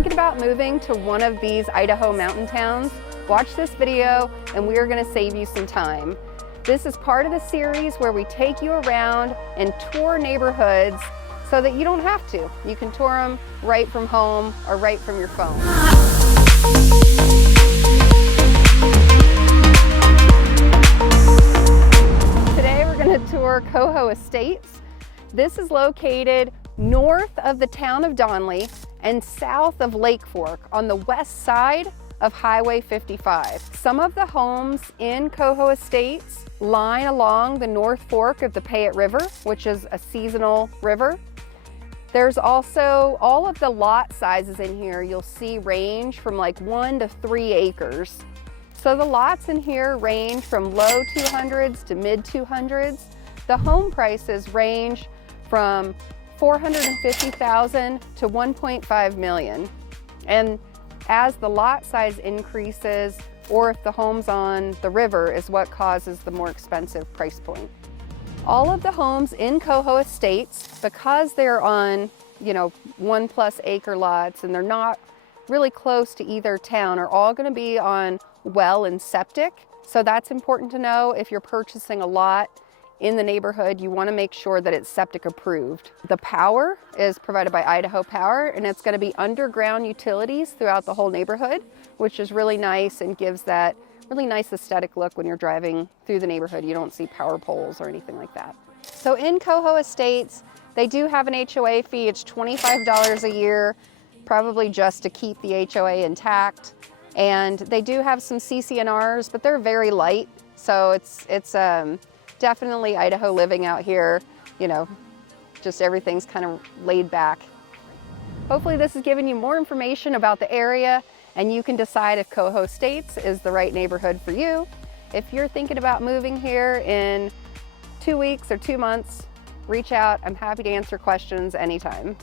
thinking about moving to one of these Idaho mountain towns, watch this video and we are going to save you some time. This is part of the series where we take you around and tour neighborhoods so that you don't have to. You can tour them right from home or right from your phone. Today we're going to tour COHO Estates. This is located north of the town of Donnelly and south of Lake Fork on the west side of Highway 55. Some of the homes in COHO Estates line along the North Fork of the Payette River, which is a seasonal river. There's also all of the lot sizes in here you'll see range from like 1 to 3 acres. So the lots in here range from low 200s to mid 200s. The home prices range from $450,000 to $1.5 million. And as the lot size increases, or if the home's on the river, is what causes the more expensive price point. All of the homes in COHO Estates, because they're on, 1+ acre lots and they're not really close to either town, are all going to be on well and septic. So that's important to know. If you're purchasing a lot in the neighborhood, you want to make sure that it's septic approved. The power is provided by Idaho Power, and it's going to be underground utilities throughout the whole neighborhood, which is really nice and gives that really nice aesthetic look when you're driving through the neighborhood. You don't see power poles or anything like that. So in COHO Estates, they do have an HOA fee. It's $25 a year, probably just to keep the HOA intact. And they do have some CC&Rs, but they're very light. So it's definitely Idaho living out here, just everything's kind of laid back. Hopefully this has given you more information about the area and you can decide if COHO Estates is the right neighborhood for you. If you're thinking about moving here in 2 weeks or 2 months, reach out. I'm happy to answer questions anytime.